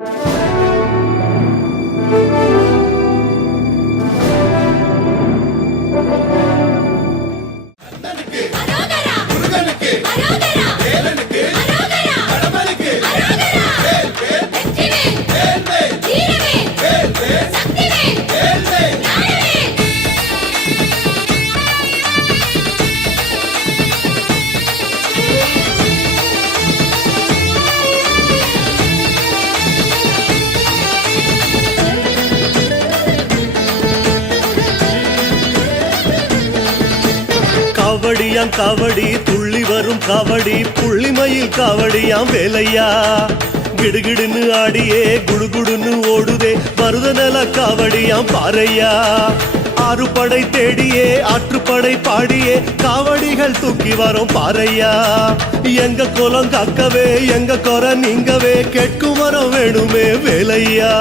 you காவடியாம் காவடி துள்ளி வரும் காவடி புள்ளிமயில் காவடியாம் வேலையா? கிடுகிடுன்னு ஆடியே குடுகுடுன்னு ஓடுதே மருதநல காவடியாம் பாறையா? ஆறு படை தேடியே ஆற்றுப்படை பாடியே காவடிகள் தூக்கி வரும் பாறையா? எங்க குலம் காக்கவே எங்க குறை நீங்கவே கேட்கும் வரம் வேணுமே வேலையா?